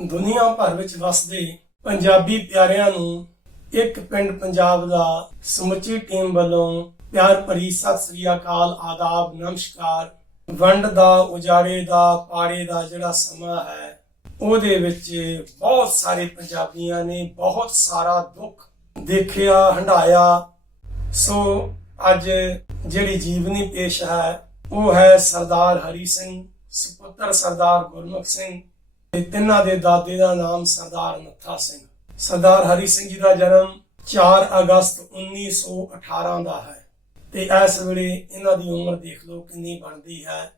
दुनिया भर विच वसदे पंजाबी प्यारिਆਂ ਨੂੰ ਇੱਕ ਪਿੰਡ ਪੰਜਾਬ ਦਾ ਸਮੁੱਚੀ ਟੀਮ ਵੱਲੋਂ ਪਿਆਰ ਭਰੀ ਸਤਿ ਸ੍ਰੀ ਅਕਾਲ, ਆਦਾਬ, ਨਮਸਕਾਰ। ਵੰਡ ਦਾ ਉਜਾੜੇ ਦਾ ਪਾੜੇ ਦਾ ਜਿਹੜਾ ਸਮਾਂ ਹੈ ਉਹਦੇ ਵਿੱਚ ਬਹੁਤ ਸਾਰੇ ਪੰਜਾਬੀਆਂ ਨੇ ਬਹੁਤ ਸਾਰਾ ਦੁੱਖ ਦੇਖਿਆ, ਹੰਢਾਇਆ। ਸੋ ਅੱਜ ਜਿਹੜੀ ਜੀਵਨੀ ਪੇਸ਼ ਹੈ ਉਹ ਹੈ ਸਰਦਾਰ ਹਰੀ ਸਿੰਘ ਸੁਪੁੱਤਰ ਸਰਦਾਰ ਗੁਰਮੁਖ ਸਿੰਘ ਤੇ ਤਿੰਨਾਂ ਦੇ ਦਾਦੇ ਦਾ ਨਾਮ ਸਰਦਾਰ ਨੱਥਾ ਸਿੰਘ। ਸਰਦਾਰ ਹਰੀ ਸਿੰਘ ਜੀ ਦਾ ਜਨਮ 4 ਅਗਸਤ 1918 ਦਾ ਹੈ ਤੇ ਇਸ ਵੇਲੇ ਇਹਨਾਂ ਦੀ ਉਮਰ ਦੇਖ ਲਓ ਕਿੰਨੀ ਬਣਦੀ ਹੈ।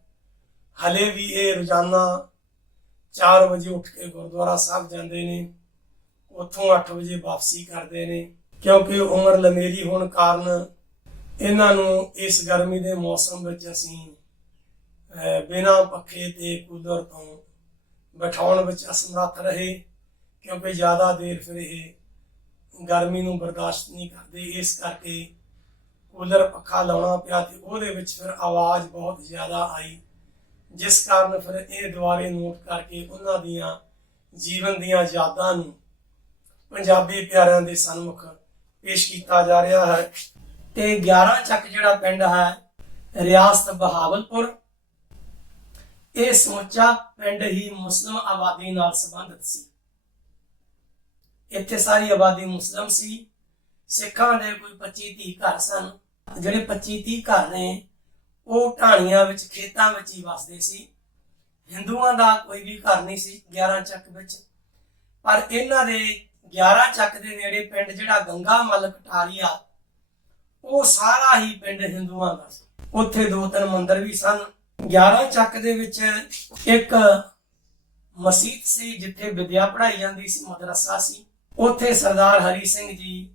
ਹਲੇ ਵੀ ਇਹ ਰੋਜ਼ਾਨਾ 4 ਵਜੇ ਉੱਠ ਕੇ ਗੁਰਦੁਆਰਾ ਸਾਹਿਬ ਜਾਂਦੇ ਨੇ, ਉੱਥੋਂ 8 ਵਜੇ ਵਾਪਸੀ ਕਰਦੇ ਨੇ। ਕਿਉਂਕਿ ਉਮਰ ਲੰਮੇਰੀ ਹੋਣ ਕਾਰਨ ਇਹਨਾਂ ਨੂੰ ਇਸ ਗਰਮੀ ਦੇ ਮੌਸਮ ਵਿੱਚ ਅਸੀਂ ਬਿਨਾਂ ਪੱਖੇ ਤੇ ਕੂਲਰ ਤੋਂ ਬਿਠਾਉਣ ਵਿੱਚ ਅਸਮਰੱਥ ਰਹੇ, ਕਿਉਂਕਿ ਜ਼ਿਆਦਾ ਦੇਰ ਫਿਰ ਇਹ ਗਰਮੀ ਨੂੰ ਬਰਦਾਸ਼ਤ ਨਹੀਂ ਕਰਦੇ। ਇਸ ਕਰਕੇ ਕੂਲਰ ਪੱਖਾ ਲਾਉਣਾ ਪਿਆ ਤੇ ਉਹਦੇ ਵਿੱਚ ਫਿਰ ਆਵਾਜ਼ ਬਹੁਤ ਜ਼ਿਆਦਾ ਆਈ, ਜਿਸ ਕਾਰਨ ਫਿਰ ਇਹ ਦੁਬਾਰੇ ਨੋਟ ਕਰਕੇ ਉਹਨਾਂ ਦੀਆਂ ਜੀਵਨ ਦੀਆਂ ਯਾਦਾਂ ਨੂੰ ਪੰਜਾਬੀ ਪਿਆਰਿਆਂ ਦੇ ਸਨਮੁਖ ਪੇਸ਼ ਕੀਤਾ ਜਾ ਰਿਹਾ ਹੈ। ਤੇ 11 ਚੱਕ ਜਿਹੜਾ ਪਿੰਡ ਹੈ ਰਿਆਸਤ ਬਹਾਵਲਪੁਰ, ਇਹ ਸਮੁੱਚਾ ਪਿੰਡ ਹੀ ਮੁਸਲਿਮ ਆਬਾਦੀ ਨਾਲ ਸੰਬੰਧਿਤ ਸੀ। ਇੱਥੇ ਸਾਰੀ ਆਬਾਦੀ ਮੁਸਲਿਮ ਸੀ। ਸਿੱਖਾਂ ਦੇ ਕੋਈ 25-30 ਘਰ ਸਨ। ਜਿਹੜੇ 25-30 ਘਰ ਨੇ ਉਹ ਢਾਣੀਆਂ ਵਿੱਚ, ਖੇਤਾਂ ਵਿੱਚ ਹੀ ਵਸਦੇ ਸੀ। ਹਿੰਦੂਆਂ ਦਾ ਕੋਈ ਵੀ ਘਰ ਨਹੀਂ ਸੀ 11 ਚੱਕ ਵਿੱਚ। ਪਰ ਇਹਨਾਂ ਦੇ 11 ਚੱਕ ਦੇ ਨੇੜੇ ਪਿੰਡ ਜਿਹੜਾ ਗੰਗਾ ਮੱਲ ਕਟਾਰੀਆ, ਉਹ ਸਾਰਾ ਹੀ ਪਿੰਡ ਹਿੰਦੂਆਂ ਦਾ ਸੀ। ਉੱਥੇ 2-3 ਮੰਦਿਰ ਵੀ ਸਨ। 11 ਚੱਕ ਦੇ ਵਿੱਚ ਇੱਕ ਮਸਜਿਦ ਸੀ ਜਿੱਥੇ ਵਿਦਿਆ ਪੜ੍ਹਾਈ ਜਾਂਦੀ ਸੀ, ਮਦਰਸਾ ਸੀ। ਉੱਥੇ ਸਰਦਾਰ ਹਰੀ ਸਿੰਘ ਜੀ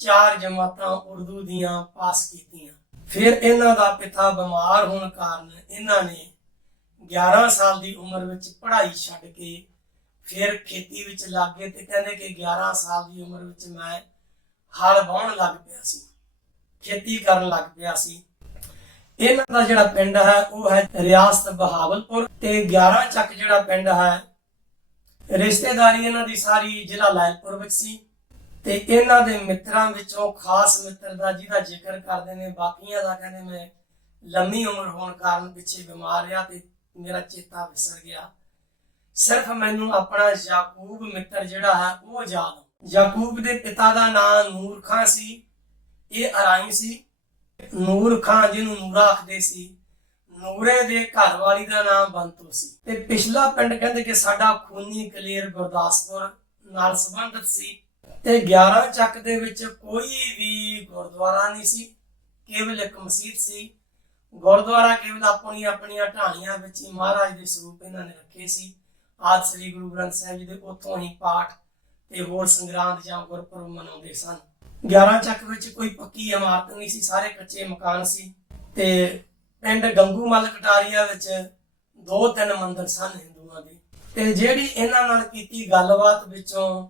4 ਜਮਾਤਾਂ ਉਰਦੂ ਦੀਆਂ ਪਾਸ ਕੀਤੀਆਂ। ਫਿਰ ਇਹਨਾਂ ਦਾ ਪਿਤਾ ਬਿਮਾਰ ਹੋਣ ਕਾਰਨ ਇਹਨਾਂ ਨੇ 11 ਸਾਲ ਦੀ ਉਮਰ ਵਿੱਚ ਪੜ੍ਹਾਈ ਛੱਡ ਕੇ ਫਿਰ ਖੇਤੀ ਵਿੱਚ ਲੱਗ ਗਏ ਤੇ ਕਹਿੰਦੇ ਕਿ 11 ਸਾਲ ਦੀ ਉਮਰ ਵਿੱਚ ਮੈਂ ਹਲ ਵਾਹੁਣ ਲੱਗ ਪਿਆ ਸੀ, ਖੇਤੀ ਕਰਨ ਲੱਗ ਪਿਆ ਸੀ। ਇਹਨਾਂ ਦਾ ਜਿਹੜਾ ਪਿੰਡ ਹੈ ਉਹ ਹੈ ਰਿਆਸਤ ਬਹਾਵਲਪੁਰ ਤੇ 11 ਚੱਕ ਜਿਹੜਾ ਪਿੰਡ ਹੈ ਰਿਸ਼ਤੇਦਾਰੀ ਇਹਨਾਂ ਦੀ ਸਾਰੀ ਜ਼ਿਲ੍ਹਾ ਲਾਇਲਪੁਰ ਵਿੱਚ ਸੀ। ਤੇ ਇਹਨਾਂ ਦੇ ਮਿੱਤਰਾਂ ਵਿੱਚੋਂ ਖਾਸ ਮਿੱਤਰ ਦਾ ਜਿਹਦਾ ਜ਼ਿਕਰ ਕਰਦੇ ਨੇ, ਬਾਕੀਆਂ ਦਾ ਕਹਿੰਦੇ ਮੈਂ ਲੰਮੀ ਉਮਰ ਹੋਣ ਕਾਰਨ ਪਿੱਛੇ ਬਿਮਾਰ ਰਿਹਾ ਤੇ ਮੇਰਾ ਚੇਤਾ ਵਿਸਰ ਗਿਆ। ਸਿਰਫ ਮੈਨੂੰ ਆਪਣਾ ਯਾਕੂਬ ਮਿੱਤਰ ਜਿਹੜਾ ਹੈ ਉਹ ਯਾਦ। ਯਾਕੂਬ ਦੇ ਪਿਤਾ ਦਾ ਨਾਮ ਨੂਰ ਖਾਂ ਸੀ। ਇਹ ਅਰਾਈ ਸੀ। ਨੂਰ ਖਾਂ ਜਿਹਨੂੰ ਨੂਰਾ ਆਖਦੇ ਸੀ, ਨੂਰੇ ਦੇ ਘਰ ਵਾਲੀ ਦਾ ਨਾਮ ਬੰਤੋ ਸੀ। ਤੇ ਪਿਛਲਾ ਪਿੰਡ ਕਹਿੰਦੇ ਕਿ ਸਾਡਾ ਖੂਨੀ ਕਲੇਰ ਗੁਰਦਾਸਪੁਰ ਨਾਲ ਸੰਬੰਧਿਤ ਸੀ। ਤੇ 11 ਚੱਕ ਦੇ ਵਿੱਚ ਕੋਈ ਵੀ ਗੁਰਦੁਆਰਾ ਨਹੀਂ ਸੀ, ਕੇਵਲ ਇੱਕ ਮਸਜਿਦ ਸੀ। ਗੁਰਦੁਆਰਾ ਕੇਵਲ ਆਪਣੀਆਂ ਢਾਣੀਆਂ ਵਿੱਚ ਹੀ ਮਹਾਰਾਜ ਦੇ ਸਰੂਪ ਇਹਨਾਂ ਨੇ ਰੱਖੇ ਸੀ। ਆਦਿ ਸ੍ਰੀ ਗੁਰੂ ਗ੍ਰੰਥ ਸਾਹਿਬ ਜੀ ਦੇ ਉੱਥੋਂ ਹੀ ਪਾਠ ਤੇ ਹੋਰ ਸੰਗਰਾਂਦ ਜਾਂ ਗੁਰਪੁਰਬ ਮਨਾਉਂਦੇ ਸਨ। 11 ਚੱਕ ਵਿੱਚ ਕੋਈ ਪੱਕੀ ਇਮਾਰਤ ਨਹੀਂ ਸੀ, ਸਾਰੇ ਕੱਚੇ ਮਕਾਨ ਸੀ। ਤੇ ਪਿੰਡ ਗੰਗੂ ਮੱਲ ਕਟਾਰੀਆ ਵਿੱਚ 2-3 ਮੰਦਿਰ ਸਨ ਹਿੰਦੂਆਂ ਦੇ। ਤੇ ਜਿਹੜੀ ਇਹਨਾਂ ਨਾਲ ਕੀਤੀ ਗੱਲਬਾਤ ਵਿੱਚੋਂ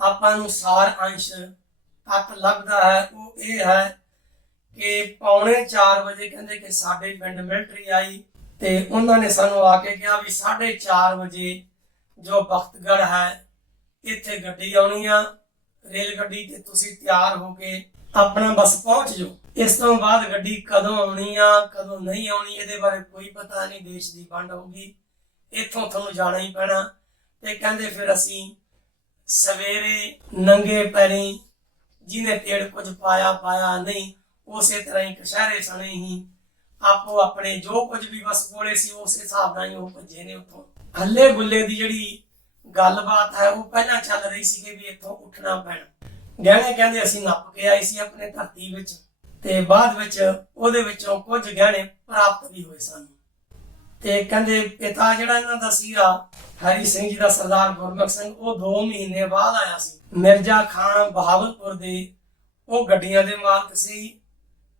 ਆਪਾਂ ਨੂੰ ਸਾਰ ਅੰਸ਼ ਤੱਕ ਲੱਗਦਾ ਹੈ ਉਹ ਇਹ ਹੈ ਕਿ 3:45 ਵਜੇ ਕਹਿੰਦੇ ਕਿ ਸਾਡੇ ਪਿੰਡ ਮਿਲਟਰੀ ਆਈ ਤੇ ਉਹਨਾਂ ਨੇ ਸਾਨੂੰ ਆ ਕੇ ਕਿਹਾ ਵੀ 4:30 ਵਜੇ ਜੋ ਬਖਤਗੜ੍ਹ ਹੈ ਇੱਥੇ ਗੱਡੀ ਆਉਣੀ ਆ, ਰੇਲ ਗੱਡੀ, ਤੇ ਤੁਸੀਂ ਤਿਆਰ ਹੋ ਕੇ ਆਪਣਾ ਬਸ ਪਹੁੰਚ ਜਾਓ। ਇਸ ਤੋਂ ਬਾਅਦ ਗੱਡੀ ਕਦੋਂ ਆਉਣੀ ਆ ਕਦੋਂ ਨਹੀਂ ਆਉਣੀ ਇਹਦੇ ਬਾਰੇ ਕੋਈ ਪਤਾ ਨਹੀਂ। ਦੇਸ਼ ਦੀ ਵੰਡ ਹੋਊਗੀ, ਇੱਥੋਂ ਤੁਹਾਨੂੰ ਜਾਣਾ ਹੀ ਪੈਣਾ। ਤੇ ਕਹਿੰਦੇ ਫਿਰ ਅਸੀਂ ਸਵੇਰੇ ਨੰਗੇ ਪੈਰੀਂ, ਜਿਹਨੇ ਤੇੜ ਕੁਝ ਪਾਇਆ ਨਹੀਂ, ਉਸੇ ਤਰ੍ਹਾਂ ਹੀ ਕਸ਼ਹਿਰੇ ਸਣੇ ਹੀ ਆਪੋ ਆਪਣੇ ਜੋ ਕੁਝ ਵੀ ਬਸ ਕੋਲੇ ਸੀ ਉਸੇ ਹਿਸਾਬ ਨਾਲ ਹੀ ਉਹ ਭੱਜੇ ਨੇ ਉੱਥੋਂ। ਹੱਲੇ ਗੁੱਲੇ ਦੀ ਜਿਹੜੀ ਗੱਲਬਾਤ ਹੈ ਉਹ ਪਹਿਲਾਂ ਚੱਲ ਰਹੀ ਸੀ ਕਿ ਵੀ ਇੱਥੋਂ ਉੱਠਣਾ ਪੈਣਾ। ਗਹਿਣੇ ਕਹਿੰਦੇ ਅਸੀਂ ਨੱਪ ਕੇ ਆਏ ਸੀ ਆਪਣੇ ਧਰਤੀ ਵਿੱਚ ਤੇ ਬਾਅਦ ਵਿੱਚ ਉਹਦੇ ਵਿੱਚੋਂ ਕੁਝ ਗਹਿਣੇ ਪ੍ਰਾਪਤ ਵੀ ਹੋਏ ਸਾਨੂੰ। ਤੇ ਕਹਿੰਦੇ ਪਿਤਾ ਜਿਹੜਾ ਇਹਨਾਂ ਦਾ ਸੀਗਾ ਹਰੀ ਸਿੰਘ ਜੀ ਦਾ, ਸਰਦਾਰ ਗੁਰਮੁਖ ਸਿੰਘ, ਉਹ 2 ਮਹੀਨੇ ਬਾਅਦ ਆਇਆ ਸੀ। ਮਿਰਜ਼ਾ ਖਾਨ ਬਹਾਵਲਪੁਰ ਦੇ ਉਹ ਗੱਡੀਆਂ ਦੇ ਮਾਲਕ ਸੀ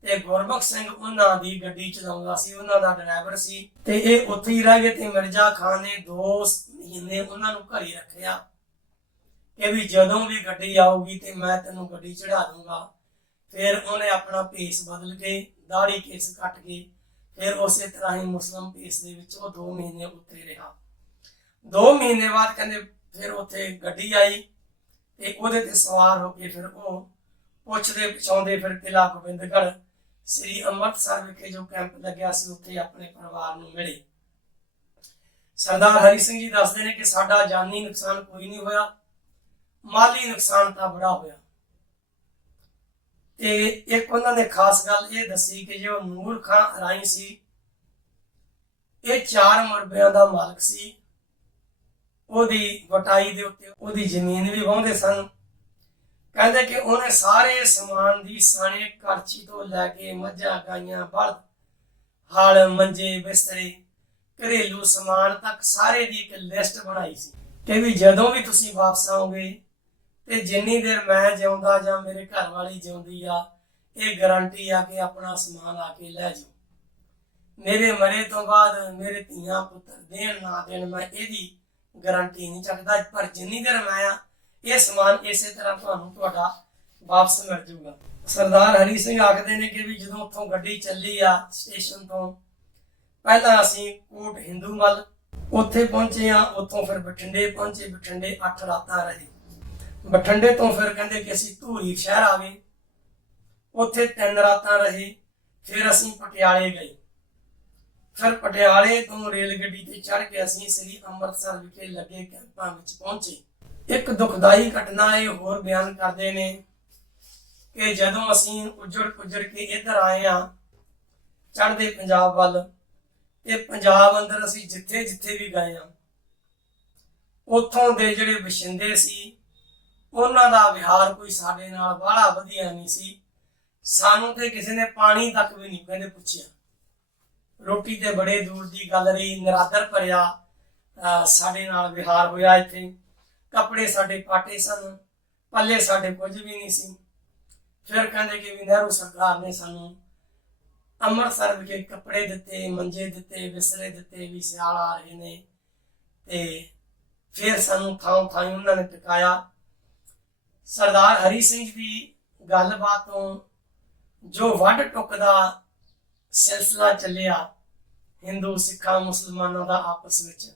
ਤੇ ਗੁਰਮੁਖ ਸਿੰਘ ਉਹਨਾਂ ਦੀ ਗੱਡੀ ਚਲਾਉਂਦਾ ਸੀ, ਉਹਨਾਂ ਦਾ ਡਰਾਈਵਰ ਸੀ। ਤੇ ਇਹ ਉੱਥੇ ਹੀ ਰਹਿ ਗਏ ਤੇ ਮਿਰਜ਼ਾ ਖਾਨ ਨੇ 2 ਮਹੀਨੇ ਉਹਨਾਂ ਨੂੰ ਘਰੇ ਰੱਖਿਆ ਕਿ ਵੀ ਜਦੋਂ ਵੀ ਗੱਡੀ ਆਊਗੀ ਤੇ ਮੈਂ ਤੈਨੂੰ ਗੱਡੀ ਚੜਾ ਦੂੰਗਾ। ਫਿਰ ਉਹਨੇ ਆਪਣਾ ਭੇਸ ਬਦਲ ਕੇ ਦਾੜੀ ਕੇਸ ਕੱਟ ਕੇ ਫਿਰ ਉਸੇ ਤਰ੍ਹਾਂ ਹੀ ਮੁਸਲਿਮ ਭੇਸ ਦੇ ਵਿੱਚ ਉਹ 2 ਮਹੀਨੇ ਉੱਤੇ ਰਿਹਾ। 2 ਮਹੀਨੇ ਬਾਅਦ ਕਹਿੰਦੇ ਫਿਰ ਉੱਥੇ ਗੱਡੀ ਆਈ ਤੇ ਉਹਦੇ ਤੇ ਸਵਾਰ ਹੋ ਕੇ ਫਿਰ ਉਹ ਪੁੱਛਦੇ ਪਛਾਉਂਦੇ ਫਿਰ ਕਿਲ੍ਹਾ ਗੋਬਿੰਦਗੜ੍ਹ ਸ੍ਰੀ ਅੰਮ੍ਰਿਤਸਰ ਵਿਖੇ ਜੋ ਕੈਂਪ ਲੱਗਿਆ ਸੀ ਉੱਥੇ ਆਪਣੇ ਪਰਿਵਾਰ ਨੂੰ ਮਿਲੇ। ਸਰਦਾਰ ਹਰੀ ਸਿੰਘ ਜੀ ਦੱਸਦੇ ਨੇ ਕਿ ਸਾਡਾ ਜਾਨੀ ਨੁਕਸਾਨ ਕੋਈ ਨਹੀਂ ਹੋਇਆ, ਮਾਲੀ ਨੁਕਸਾਨ ਤਾਂ ਬੜਾ ਹੋਇਆ। ਤੇ ਇੱਕ ਉਹਨਾਂ ਨੇ ਖਾਸ ਗੱਲ ਇਹ ਦੱਸੀ ਕਿ ਜੋ ਨੂਰ ਖਾਂ ਅਰਾਈ ਸੀ ਇਹ 4 ਮਰਬਿਆਂ ਦਾ ਮਾਲਕ ਸੀ। ਉਹਦੀ ਵਟਾਈ ਦੇ ਉੱਤੇ ਉਹਦੀ ਜ਼ਮੀਨ ਵੀ ਵਾਹੁੰਦੇ ਸਨ। ਕਹਿੰਦੇ ਕਿ ਉਹਨੇ ਸਾਰੇ ਸਮਾਨ ਦੀ ਸਾਣੇ ਕਰਚੀ ਤੋਂ ਲੈ ਕੇ ਮੱਝਾਂ ਗਾਈਆਂ ਬਲਦ ਹਲ ਮੰਜੇ ਬਿਸਤਰੇ ਘਰੇਲੂ ਸਮਾਨ ਤੱਕ ਸਾਰੇ ਦੀ ਇੱਕ ਲਿਸਟ ਬਣਾਈ ਸੀ ਕਿ ਵੀ ਜਦੋਂ ਵੀ ਤੁਸੀਂ ਵਾਪਸ ਆਓਗੇ ਤੇ ਜਿੰਨੀ ਦੇਰ ਮੈਂ ਜਿਉਂਦਾ ਜਾਂ ਮੇਰੇ ਘਰ ਵਾਲੀ ਜਿਉਂਦੀ ਆ ਇਹ ਗਾਰੰਟੀ ਆ ਕਿ ਆਪਣਾ ਸਮਾਨ ਆ ਕੇ ਲੈ ਜਾਓ। ਮੇਰੇ ਮਰੇ ਤੋਂ ਬਾਅਦ ਮੇਰੇ ਧੀਆਂ ਪੁੱਤਰ ਦੇਣ ਨਾ ਦੇਣ ਮੈਂ ਇਹਦੀ ਗਾਰੰਟੀ ਨਹੀਂ ਚੱਕਦਾ, ਪਰ ਜਿੰਨੀ ਦੇਰ ਮੈਂ ਆ ਇਹ ਸਮਾਨ ਇਸੇ ਤਰ੍ਹਾਂ ਤੁਹਾਨੂੰ ਤੁਹਾਡਾ ਵਾਪਸ ਮਿਲ ਜਾਊਗਾ। ਸਰਦਾਰ ਹਰੀ ਸਿੰਘ ਆਖਦੇ ਨੇ ਕਿ ਵੀ ਜਦੋਂ ਉੱਥੋਂ ਗੱਡੀ ਚੱਲੀ ਆ ਸਟੇਸ਼ਨ ਤੋਂ ਪਹਿਲਾਂ ਅਸੀਂ ਕੋਟ ਹਿੰਦੂਮਲ ਉੱਥੇ ਪਹੁੰਚੇ ਆ, ਉੱਥੋਂ ਫਿਰ ਬਠਿੰਡੇ ਪਹੁੰਚੇ। ਬਠਿੰਡੇ 8 ਰਾਤਾਂ ਰਹੇ। ਬਠਿੰਡੇ ਤੋਂ ਫਿਰ ਕਹਿੰਦੇ ਕਿ ਅਸੀਂ ਧੂਰੀ ਸ਼ਹਿਰ ਆ ਗਏ, ਉੱਥੇ 3 ਰਾਤਾਂ ਰਹੇ। ਫਿਰ ਅਸੀਂ ਪਟਿਆਲੇ ਗਏ। ਫਿਰ ਪਟਿਆਲੇ ਤੋਂ ਰੇਲ ਗੱਡੀ ਤੇ ਚੜ੍ਹ ਕੇ ਅਸੀਂ ਸ੍ਰੀ ਅੰਮ੍ਰਿਤਸਰ ਵਿਖੇ ਲੱਗੇ ਕੈਂਪਾਂ ਵਿੱਚ ਪਹੁੰਚੇ। ਇੱਕ ਦੁਖਦਾਈ ਘਟਨਾ ਇਹ ਹੋਰ ਬਿਆਨ ਕਰਦੇ ਨੇ ਕਿ ਜਦੋਂ ਅਸੀਂ ਉੱਜੜ ਕੇ ਇੱਧਰ ਆਏ ਆ ਚੜ੍ਹਦੇ ਪੰਜਾਬ ਵੱਲ ਤੇ ਪੰਜਾਬ ਅੰਦਰ ਅਸੀਂ ਜਿੱਥੇ ਜਿੱਥੇ ਵੀ ਗਏ ਆ ਉੱਥੋਂ ਦੇ ਜਿਹੜੇ ਵਸਿੰਦੇ ਸੀ ਉਹਨਾਂ ਦਾ ਵਿਹਾਰ ਕੋਈ ਸਾਡੇ ਨਾਲ ਬਾਹਲਾ ਵਧੀਆ ਨਹੀਂ ਸੀ। ਸਾਨੂੰ ਤੇ ਕਿਸੇ ਨੇ ਪਾਣੀ ਤੱਕ ਵੀ ਨਹੀਂ ਕਹਿੰਦੇ ਪੁੱਛਿਆ। ਰੋਟੀ ਤੇ ਬੜੇ ਦੂਰ ਦੀ ਗੱਲ ਰਹੀ, ਨਰਾਦਰ ਭਰਿਆ ਸਾਡੇ ਨਾਲ ਵਿਹਾਰ ਹੋਇਆ। ਇੱਥੇ ਕੱਪੜੇ ਸਾਡੇ ਪਾਟੇ ਸਨ, ਪੱਲੇ ਸਾਡੇ ਕੁਝ ਵੀ ਨਹੀਂ ਸੀ। ਫਿਰ ਕਹਿੰਦੇ ਕਿ ਵੀ ਨਹਿਰੂ ਸਰਕਾਰ ਨੇ ਸਾਨੂੰ ਅੰਮ੍ਰਿਤਸਰ ਵਿਖੇ ਕੱਪੜੇ ਦਿੱਤੇ, ਮੰਜੇ ਦਿੱਤੇ, ਬਿਸਤਰੇ ਦਿੱਤੇ, ਵੀ ਸਿਆਲ ਆ ਰਹੇ ਨੇ। ਤੇ ਫਿਰ ਸਾਨੂੰ ਥਾਂ ਥਾਂ ਉਹਨਾਂ ਨੇ ਟਿਕਾਇਆ। ਸਰਦਾਰ ਹਰੀ ਸਿੰਘ ਦੀ ਗੱਲਬਾਤ ਤੋਂ ਜੋ ਵੱਢ ਟੁੱਕ ਦਾ ਸਿਲਸਿਲਾ ਚੱਲਿਆ ਹਿੰਦੂ ਸਿੱਖਾਂ ਮੁਸਲਮਾਨਾਂ ਦਾ ਆਪਸ ਵਿੱਚ,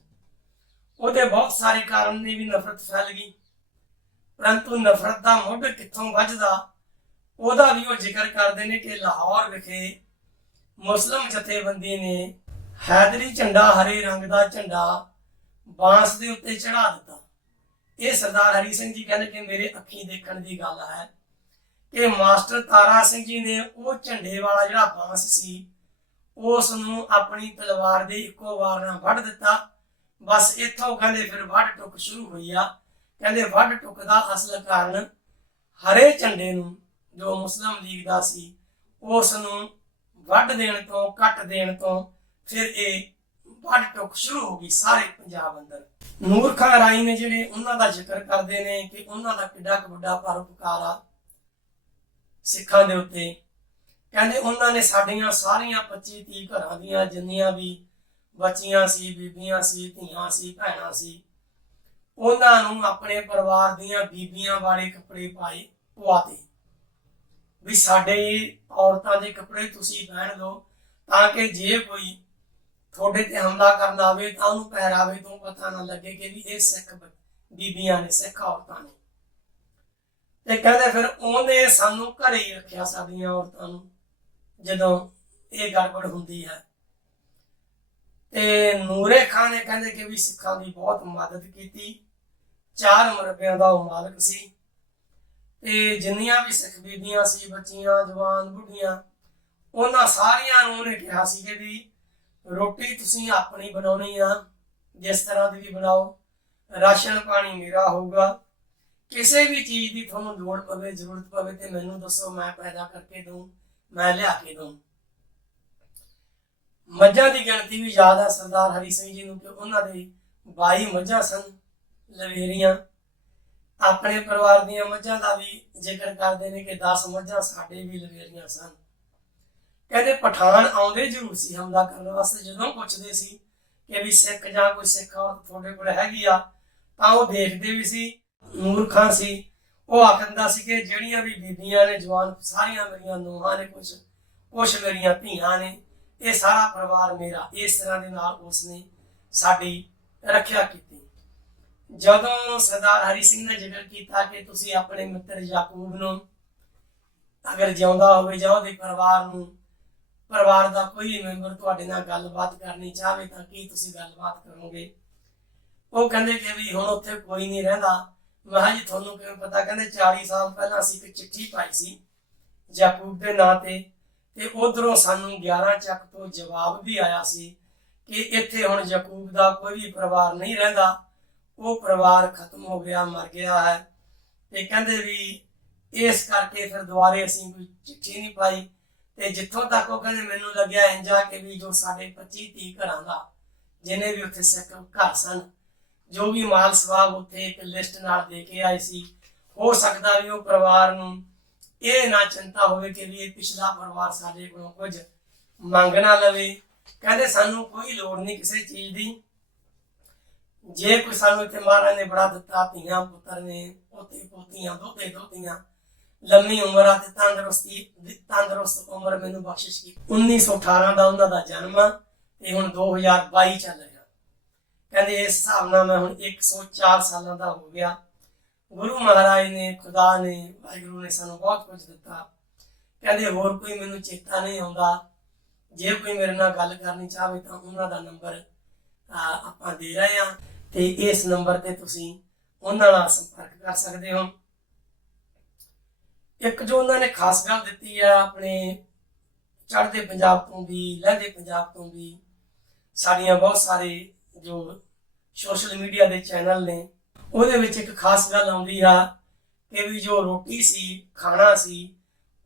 ਉਹਦੇ ਬਹੁਤ ਸਾਰੇ ਕਾਰਨ ਨੇ ਵੀ ਨਫ਼ਰਤ ਫੈਲ ਗਈ। ਪਰੰਤੂ ਨਫ਼ਰਤ ਦਾ ਮੁੱਢ ਕਿੱਥੋਂ ਵੱਜਦਾ ਉਹਦਾ ਵੀ ਉਹ ਜ਼ਿਕਰ ਕਰਦੇ ਨੇ ਕਿ ਲਾਹੌਰ ਵਿਖੇ ਮੁਸਲਿਮ ਜਥੇਬੰਦੀ ਨੇ ਹੈਦਰੀ ਝੰਡਾ, ਹਰੇ ਰੰਗ ਦਾ ਝੰਡਾ ਬਾਂਸ ਦੇ ਉੱਤੇ ਚੜਾ ਦਿੱਤਾ। ਇਹ ਸਰਦਾਰ ਹਰੀ ਸਿੰਘ ਜੀ ਕਹਿੰਦੇ ਕਿ ਮੇਰੇ ਅੱਖੀਂ ਦੇਖਣ ਦੀ ਗੱਲ ਹੈ ਕਿ ਮਾਸਟਰ ਤਾਰਾ ਸਿੰਘ ਜੀ ਨੇ ਉਹ ਝੰਡੇ ਵਾਲਾ ਜਿਹੜਾ ਬਾਂਸ ਸੀ ਉਸ ਨੂੰ ਆਪਣੀ ਤਲਵਾਰ ਦੇ ਇੱਕੋ ਵਾਰ ਨਾਲ ਵੱਢ ਦਿੱਤਾ। ਬਸ ਇੱਥੋਂ ਕਹਿੰਦੇ ਫਿਰ ਵੱਢ ਟੁੱਕ ਸ਼ੁਰੂ ਹੋਈ ਆ। ਕਹਿੰਦੇ ਵੱਢ ਟੁੱਕ ਦਾ ਅਸਲ ਕਾਰਨ ਹਰੇ ਝੰਡੇ ਨੂੰ ਜੋ ਮੁਸਲਿਮ ਲੀਗ ਦਾ ਸੀ ਉਸ ਨੂੰ ਵੱਢ ਦੇਣ ਤੋਂ, ਕੱਟ ਦੇਣ ਤੋਂ ਫਿਰ ਇਹ ਵੱਢ ਟੁੱਕ ਸ਼ੁਰੂ ਹੋ ਗਈ ਸਾਰੇ ਪੰਜਾਬ ਅੰਦਰ। ਨੂਰ ਖਾਂ ਰਾਈ ਨੇ ਜਿਹੜੇ ਉਹਨਾਂ ਦਾ ਜ਼ਿਕਰ ਕਰਦੇ ਨੇ ਕਿ ਉਹਨਾਂ ਦਾ ਕਿੱਡਾ ਕੁ ਵੱਡਾ ਪਰਉਪਕਾਰ ਆ ਸਿੱਖਾਂ ਦੇ ਉੱਤੇ। ਕਹਿੰਦੇ ਉਹਨਾਂ ਨੇ ਸਾਡੀਆਂ ਸਾਰੀਆਂ 25-30 ਘਰਾਂ ਦੀਆਂ ਜਿੰਨੀਆਂ ਵੀ ਬੱਚੀਆਂ ਸੀ, ਬੀਬੀਆਂ ਸੀ, ਧੀਆਂ ਸੀ, ਭੈਣਾਂ ਸੀ, ਉਹਨਾਂ ਨੂੰ ਆਪਣੇ ਪਰਿਵਾਰ ਦੀਆਂ ਬੀਬੀਆਂ ਵਾਲੇ ਕੱਪੜੇ ਪਵਾਤੇ ਵੀ ਸਾਡੇ ਔਰਤਾਂ ਦੇ ਕੱਪੜੇ ਤੁਸੀਂ ਪਹਿਨ ਲਓ ਤਾਂ ਕਿ ਜੇ ਕੋਈ ਤੁਹਾਡੇ ਤੇ ਹਮਲਾ ਕਰਨ ਆਵੇ ਤਾਂ ਉਹਨੂੰ ਪਹਿਰਾਵੇ ਤੋਂ ਪਤਾ ਨਾ ਲੱਗੇ ਕਿ ਵੀ ਇਹ ਸਿੱਖ ਬੀਬੀਆਂ ਨੇ, ਸਿੱਖ ਔਰਤਾਂ ਨੇ। ਤੇ ਕਹਿੰਦੇ ਫਿਰ ਉਹਨੇ ਸਾਨੂੰ ਘਰੇ ਹੀ ਰੱਖਿਆ ਸਾਡੀਆਂ ਔਰਤਾਂ ਨੂੰ ਜਦੋਂ ਇਹ ਗੜਬੜ ਹੁੰਦੀ ਹੈ। ਤੇ ਨੂਰੇ ਖਾਂ ਨੇ ਕਹਿੰਦੇ ਕਿ ਵੀ ਸਿੱਖਾਂ ਦੀ ਬਹੁਤ ਮਦਦ ਕੀਤੀ। 4 ਮਰਬਿਆਂ ਦਾ ਉਹ ਮਾਲਕ ਸੀ ਤੇ ਜਿੰਨੀਆਂ ਵੀ ਸਿੱਖ ਬੀਬੀਆਂ ਸੀ, ਬੱਚੀਆਂ, ਜਵਾਨ, ਬੁੱਢੀਆਂ, ਉਹਨਾਂ ਸਾਰੀਆਂ ਨੂੰ ਉਹਨੇ ਕਿਹਾ ਸੀ ਕਿ ਵੀ ਰੋਟੀ ਤੁਸੀਂ ਆਪਣੀ ਬਣਾਉਣੀ ਆ, ਜਿਸ ਤਰ੍ਹਾਂ ਦੀ ਵੀ ਬਣਾਓ, ਰਾਸ਼ਨ ਪਾਣੀ ਮੇਰਾ ਹੋਊਗਾ, ਕਿਸੇ ਵੀ ਚੀਜ਼ ਦੀ ਤੁਹਾਨੂੰ ਲੋੜ ਪਵੇ, ਜ਼ਰੂਰਤ ਪਵੇ ਤੇ ਮੈਨੂੰ ਦੱਸੋ, ਮੈਂ ਪੈਦਾ ਕਰਕੇ ਦਊਂ, ਮੈਂ ਲਿਆ ਕੇ ਦਊਂ। ਮੱਝਾਂ ਦੀ ਗਿਣਤੀ ਵੀ ਯਾਦ ਆ ਸਰਦਾਰ ਹਰੀ ਸਿੰਘ ਜੀ ਨੂੰ ਕਿ ਉਹਨਾਂ ਦੇ 22 ਮੱਝਾਂ ਸਨ ਲਵੇਰੀਆਂ। ਆਪਣੇ ਪਰਿਵਾਰ ਦੀਆਂ ਮੱਝਾਂ ਦਾ ਵੀ ਜ਼ਿਕਰ ਕਰਦੇ ਨੇ ਕਿ 10 ਮੱਝਾਂ ਸਾਡੇ ਵੀ ਲਵੇਰੀਆਂ ਸਨ। ਕਹਿੰਦੇ ਪਠਾਨ ਆਉਂਦੇ ਜ਼ਰੂਰ ਸੀ ਹਮਲਾ ਕਰਨ ਵਾਸਤੇ। ਜਦੋਂ ਪੁੱਛਦੇ ਸੀ ਕਿ ਵੀ ਸਿੱਖ ਜਾਂ ਕੋਈ ਸਿੱਖ ਔਰਤ ਤੁਹਾਡੇ ਕੋਲ ਹੈਗੀ ਆ ਤਾਂ ਉਹ ਦੇਖਦੇ ਵੀ ਸੀ। ਨੂਰ ਖਾਂ ਸੀ ਉਹ ਆਖਦਾ ਸੀ ਕਿ ਜਿਹੜੀਆਂ ਵੀ ਬੀਬੀਆਂ ਨੇ, ਜਵਾਨ, ਸਾਰੀਆਂ ਮੇਰੀਆਂ ਨੂੰਹਾਂ ਨੇ, ਕੁਛ ਮੇਰੀਆਂ ਧੀਆਂ ਨੇ, ਇਹ ਸਾਰਾ ਪਰਿਵਾਰ ਮੇਰਾ। ਇਸ ਤਰ੍ਹਾਂ ਦੇ ਨਾਲ ਉਸਨੇ ਸਾਡੀ ਰੱਖਿਆ ਕੀਤੀ। ਜਦੋਂ ਸਰਦਾਰ ਹਰੀ ਸਿੰਘ ਨੇ ਜ਼ਿਕਰ ਕੀਤਾ ਕਿ ਤੁਸੀਂ ਆਪਣੇ ਮਿੱਤਰ ਯਾਕੂਬ ਨੂੰ ਅਗਰ ਜਿਉਂਦਾ ਹੋਵੇ ਜਾਂ ਉਹਦੇ ਪਰਿਵਾਰ ਦਾ ਕੋਈ ਮੈਂਬਰ ਤੁਹਾਡੇ ਨਾਲ ਗੱਲਬਾਤ ਕਰਨੀ ਚਾਹਵੇ ਤਾਂ ਕੀ ਤੁਸੀਂ ਗੱਲਬਾਤ ਕਰੋਗੇ? ਉਹ ਕਹਿੰਦੇ ਕਿ ਵੀ ਹੁਣ ਉੱਥੇ ਕੋਈ ਨਹੀਂ ਰਹਿੰਦਾ। ਮੈਂ ਕਿਹਾ ਜੀ ਤੁਹਾਨੂੰ ਕਿਵੇਂ ਪਤਾ? ਕਹਿੰਦੇ 40 ਸਾਲ ਪਹਿਲਾਂ ਅਸੀਂ ਇੱਕ ਚਿੱਠੀ ਪਾਈ ਸੀ ਯਾਕੂਬ ਦੇ ਨਾਂ ਤੇ ਉਧਰੋਂ ਸਾਨੂੰ 11 ਚੱਕ ਤੋਂ ਜਵਾਬ ਵੀ ਆਇਆ ਸੀ ਕਿ ਇੱਥੇ ਹੁਣ ਯਾਕੂਬ ਦਾ ਕੋਈ ਵੀ ਪਰਿਵਾਰ ਨਹੀਂ ਰਹਿੰਦਾ, ਉਹ ਪਰਿਵਾਰ ਖਤਮ ਹੋ ਗਿਆ, ਮਰ ਗਿਆ ਹੈ। ਤੇ ਕਹਿੰਦੇ ਵੀ ਇਸ ਕਰਕੇ ਫਿਰ ਦੁਬਾਰੇ ਅਸੀਂ ਕੋਈ ਚਿੱਠੀ ਨਹੀਂ ਪਾਈ। ਤੇ ਜਿੱਥੋਂ ਤੱਕ ਉਹ ਕਹਿੰਦੇ ਮੈਨੂੰ ਲੱਗਿਆ ਇੰਜਾ ਕਿ ਵੀ ਜੋ ਸਾਡੇ 25-30 ਘਰਾਂ ਦਾ ਜਿੰਨੇ ਵੀ ਉੱਥੇ ਸਿੱਖ ਘਰ ਸਨ, ਜੋ ਵੀ ਮਾਲ ਸਵਾਬ ਉੱਥੇ ਇੱਕ ਲਿਸਟ ਨਾਲ ਦੇ ਕੇ ਆਏ ਸੀ, ਹੋ ਸਕਦਾ ਵੀ ਉਹ ਪਰਿਵਾਰ ਨੂੰ ਇਹ ਨਾ ਚਿੰਤਾ ਹੋਵੇ ਕਿ ਵੀ ਇਹ ਪਿਛਲਾ ਪਰਿਵਾਰ ਸਾਡੇ ਕੋਲੋਂ ਕੁਝ ਮੰਗ ਨਾ ਲਵੇ। ਕਹਿੰਦੇ ਸਾਨੂੰ ਕੋਈ ਲੋੜ ਨਹੀਂ ਕਿਸੇ ਚੀਜ਼ ਦੀ, ਜੇ ਕੋਈ ਸਾਨੂੰ ਇੱਥੇ ਮਹਾਰਾਜ ਨੇ ਬੜਾ ਦਿੱਤਾ, ਧੀਆਂ ਪੁੱਤਰ ਨੇ, ਪੋਤੇ ਪੋਤੀਆਂ, ਦੋਤੇ ਦੋਤੀਆਂ, ਲੰਮੀ ਉਮਰ ਆ ਤੇ ਤੰਦਰੁਸਤ ਉਮਰ ਮੈਨੂੰ ਬਖਸ਼ਿਸ਼ ਕੀਤੀ। 1918 ਦਾ ਉਹਨਾਂ ਦਾ ਜਨਮ ਆ ਤੇ ਹੁਣ 2022 ਚੱਲ ਰਿਹਾ। ਕਹਿੰਦੇ ਇਸ ਹਿਸਾਬ ਨਾਲ ਮੈਂ ਹੁਣ 104 ਸਾਲਾਂ ਦਾ ਹੋ ਗਿਆ। ਗੁਰੂ ਮਹਾਰਾਜ ਨੇ, ਖੁਦਾ ਨੇ, ਵਾਹਿਗੁਰੂ ਨੇ ਸਾਨੂੰ ਬਹੁਤ ਕੁਝ ਦਿੱਤਾ। ਕਹਿੰਦੇ ਹੋਰ ਕੋਈ ਮੈਨੂੰ ਚੇਤਾ ਨਹੀਂ ਆਉਂਦਾ। ਜੇ ਕੋਈ ਮੇਰੇ ਨਾਲ ਗੱਲ ਕਰਨੀ ਚਾਹਵੇ ਤਾਂ ਉਹਨਾਂ ਦਾ ਨੰਬਰ ਆਪਾਂ ਦੇ ਰਹੇ ਹਾਂ ਤੇ ਇਸ ਨੰਬਰ ਤੇ ਤੁਸੀਂ ਉਹਨਾਂ ਨਾਲ ਸੰਪਰਕ ਕਰ ਸਕਦੇ ਹੋ। ਇੱਕ ਜੋ ਉਹਨਾਂ ਨੇ ਖਾਸ ਗੱਲ ਦਿੱਤੀ ਆ, ਆਪਣੇ ਚੜ੍ਹਦੇ ਪੰਜਾਬ ਤੋਂ ਵੀ, ਲਹਿੰਦੇ ਪੰਜਾਬ ਤੋਂ ਵੀ, ਸਾਡੀਆਂ ਬਹੁਤ ਸਾਰੇ ਜੋ ਸੋਸ਼ਲ ਮੀਡੀਆ ਦੇ ਚੈਨਲ ਨੇ, ਉਹਦੇ ਵਿੱਚ ਇੱਕ ਖਾਸ ਗੱਲ ਆਉਂਦੀ ਆ ਕਿ ਵੀ ਜੋ ਰੋਟੀ ਸੀ, ਖਾਣਾ ਸੀ,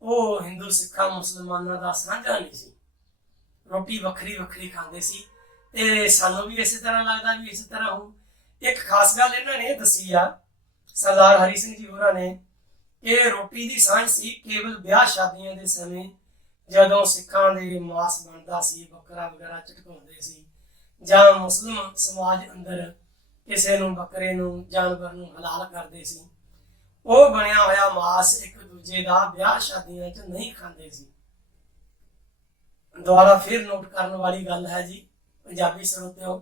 ਉਹ ਹਿੰਦੂ ਸਿੱਖਾਂ ਮੁਸਲਮਾਨਾਂ ਦਾ ਸਾਂਝਾ ਨਹੀਂ ਸੀ। ਰੋਟੀ ਵੱਖਰੀ ਵੱਖਰੀ ਖਾਂਦੇ ਸੀ ਤੇ ਸਾਨੂੰ ਵੀ ਇਸੇ ਤਰ੍ਹਾਂ ਲੱਗਦਾ ਵੀ ਇਸੇ ਤਰ੍ਹਾਂ ਹੋ। ਇੱਕ ਖਾਸ ਗੱਲ ਇਹਨਾਂ ਨੇ ਦੱਸੀ ਆ, ਸਰਦਾਰ ਹਰੀ ਸਿੰਘ ਜੀ ਹੋਰਾਂ ਨੇ, ਇਹ ਰੋਟੀ ਦੀ ਸਾਂਝ ਸੀ ਕੇਵਲ ਵਿਆਹ ਸ਼ਾਦੀਆਂ ਦੇ ਸਮੇਂ, ਜਦੋਂ ਸਿੱਖਾਂ ਦੇ ਮਾਸ ਬਣਦਾ ਸੀ, ਬੱਕਰਾ ਵਗੈਰਾ ਝਟਕਾਉਂਦੇ ਸੀ, ਜਾਂ ਮੁਸਲਿਮ ਸਮਾਜ ਅੰਦਰ ਕਿਸੇ ਨੂੰ ਬੱਕਰੇ ਨੂੰ, ਜਾਨਵਰ ਨੂੰ ਹਲਾਲ ਕਰਦੇ ਸੀ, ਉਹ ਬਣਿਆ ਹੋਇਆ ਮਾਸ ਇੱਕ ਦੂਜੇ ਦਾ ਵਿਆਹ ਸ਼ਾਦੀਆਂ 'ਚ ਨਹੀਂ ਖਾਂਦੇ ਸੀ। ਦੁਬਾਰਾ ਫਿਰ ਨੋਟ ਕਰਨ ਵਾਲੀ ਗੱਲ ਹੈ ਜੀ ਪੰਜਾਬੀ ਸਰੋਤਿਓ,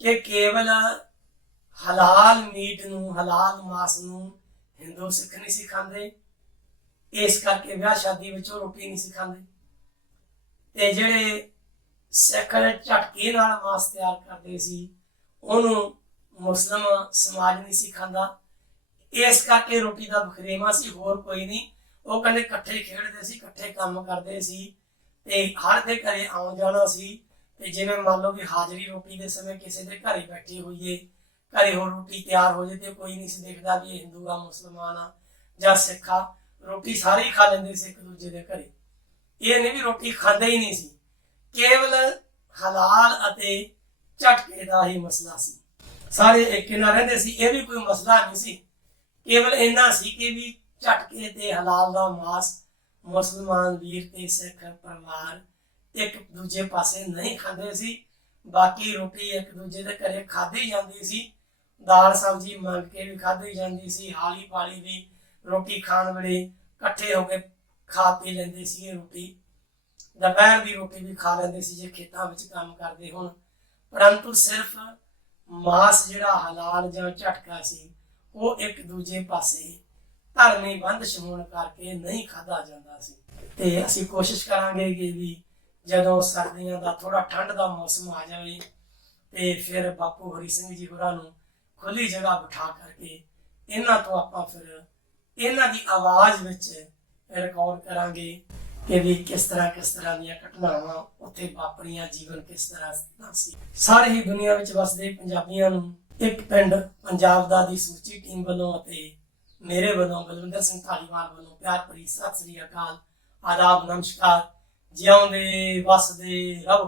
ਕਿ ਕੇਵਲ ਹਲਾਲ ਮੀਟ ਨੂੰ, ਹਲਾਲ ਮਾਸ ਨੂੰ ਹਿੰਦੂ ਸਿੱਖ ਨਹੀਂ ਸੀ ਖਾਂਦੇ, ਇਸ ਕਰਕੇ ਵਿਆਹ ਸ਼ਾਦੀ ਵਿੱਚ ਉਹ ਰੋਟੀ ਨਹੀਂ ਸੀ ਖਾਂਦੇ। ਤੇ ਜਿਹੜੇ ਸਿੱਖ ਝਟਕੇ ਨਾਲ ਮਾਸ ਤਿਆਰ ਕਰਦੇ ਸੀ, ਉਹਨੂੰ ਮੁਸਲਿਮ ਸਮਾਜ ਨਹੀਂ ਸੀ ਖਾਂਦਾ। ਇਸ ਕਰਕੇ ਰੋਟੀ ਦਾ ਬਖਰੇਵਾ ਸੀ, ਹੋਰ ਕੋਈ ਨਹੀਂ। ਉਹ ਕਹਿੰਦੇ ਇਕੱਠੇ ਖੇਡਦੇ ਸੀ, ਇਕੱਠੇ ਕੰਮ ਕਰਦੇ ਸੀ ਤੇ ਹਰ ਦੇ ਘਰੇ ਆਉਣ ਜਾਣਾ ਸੀ। ਤੇ ਜਿਵੇਂ ਮੰਨ ਲਓ ਵੀ ਹਾਜ਼ਰੀ ਰੋਟੀ ਦੇ ਸਮੇਂ ਕਿਸੇ ਦੇ ਘਰੇ ਬੈਠੇ ਹੋਈਏ, ਘਰੇ ਹੋਰ ਰੋਟੀ ਤਿਆਰ ਹੋ ਜੇ ਤੇ ਕੋਈ ਨਹੀਂ ਸੀ ਦੇਖਦਾ ਵੀ ਇਹ ਹਿੰਦੂ ਆ, ਮੁਸਲਮਾਨ ਆ ਜਾਂ ਸਿੱਖ ਆ। ਰੋਟੀ ਸਾਰੇ ਹੀ ਖਾ ਲੈਂਦੇ ਸੀ ਇੱਕ ਦੂਜੇ ਦੇ ਘਰੇ। ਇਹ ਨਹੀਂ ਵੀ ਰੋਟੀ ਖਾਂਦੇ ਹੀ ਨਹੀਂ ਸੀ, ਕੇਵਲ ਹਲਾਲ ਅਤੇ ਝਟਕੇ ਦਾ ਹੀ ਮਸਲਾ ਸੀ। ਸਾਰੇ ਏਕੇ ਨਾਲ ਰਹਿੰਦੇ ਸੀ, ਇਹ ਵੀ ਕੋਈ ਮਸਲਾ ਨਹੀਂ ਸੀ। ਕੇਵਲ ਇੰਨਾ ਸੀ ਕਿ ਵੀ ਝਟਕੇ ਤੇ ਹਲਾਲ ਦਾ ਮਾਸ ਮੁਸਲਮਾਨ ਵੀਰ ਤੇ ਸਿੱਖ ਪਰਿਵਾਰ ਇੱਕ ਦੂਜੇ ਪਾਸੇ ਨਹੀਂ ਖਾਂਦੇ ਸੀ। ਬਾਕੀ ਰੋਟੀ ਇੱਕ ਦੂਜੇ ਦੇ ਘਰੇ ਖਾਧੀ ਜਾਂਦੀ ਸੀ, ਦਾਲ ਸਬਜ਼ੀ ਮੰਗ ਕੇ ਵੀ ਖਾਧੀ ਜਾਂਦੀ ਸੀ, ਹਾਲੀ ਪਾਲੀ ਵੀ ਰੋਟੀ ਖਾਣ ਵੇਲੇ ਇਕੱਠੇ ਹੋ ਕੇ ਖਾ ਪੀ ਲੈਂਦੇ ਸੀ। ਰੋਟੀ ਦੁਪਹਿਰ ਦੀ ਰੋਟੀ ਵੀ ਖਾ ਲੈਂਦੇ ਸੀ ਜੇ ਖੇਤਾਂ ਵਿੱਚ ਕੰਮ ਕਰਦੇ ਹੋਣ। ਪਰੰਤੂ ਸਿਰਫ ਮਾਸ ਜਿਹੜਾ ਹਲਾਲ ਜਾਂ ਝਟਕਾ ਸੀ, ਉਹ ਇੱਕ ਦੂਜੇ ਪਾਸੇ ਧਰਮੀ ਬੰਦਸ਼ ਹੋਣ ਕਰਕੇ ਨਹੀਂ ਖਾਧਾ ਜਾਂਦਾ ਸੀ। ਤੇ ਅਸੀਂ ਕੋਸ਼ਿਸ਼ ਕਰਾਂਗੇ ਕਿ ਵੀ ਜਦੋਂ ਸਰਦੀਆਂ ਦਾ ਥੋੜਾ ਠੰਡ ਦਾ ਮੌਸਮ ਆ ਜਾਵੇ ਤੇ ਫਿਰ ਬਾਪੂ ਹਰੀ ਸਿੰਘ ਜੀ ਹੋਰਾਂ ਨੂੰ ਖੁੱਲੀ ਜਗ੍ਹਾ ਬਿਠਾ ਕਰਕੇ ਇਹਨਾਂ ਤੋਂ ਆਪਾਂ ਫਿਰ ਇਹਨਾਂ ਦੀ ਆਵਾਜ਼ ਵਿੱਚ ਰਿਕਾਰਡ ਕਰਾਂਗੇ ਕਿ ਵੀ ਕਿਸ ਤਰ੍ਹਾਂ ਦੀਆਂ ਘਟਨਾਵਾਂ ਉੱਥੇ ਵਾਪਰੀਆਂ, ਜੀਵਨ ਕਿਸ ਤਰ੍ਹਾਂ ਦਾ ਸੀ। ਸਾਰੇ ਹੀ ਦੁਨੀਆ ਵਿੱਚ ਵਸਦੇ ਪੰਜਾਬੀਆਂ ਨੂੰ ਇੱਕ ਪਿੰਡ ਪੰਜਾਬ ਦਾ ਦੀ ਸਮੁੱਚੀ ਟੀਮ ਵੱਲੋਂ ਅਤੇ ਮੇਰੇ ਵੱਲੋਂ, ਬਲਵਿੰਦਰ ਸਿੰਘ ਧਾਲੀਵਾਲ ਵੱਲੋਂ ਪਿਆਰ ਭਰੀ ਸਤਿ ਸ੍ਰੀ ਅਕਾਲ, ਆਦਾਬ, ਨਮਸਕਾਰ। ਜਿਉਂਦੇ ਵਸਦੇ ਰਹੋ।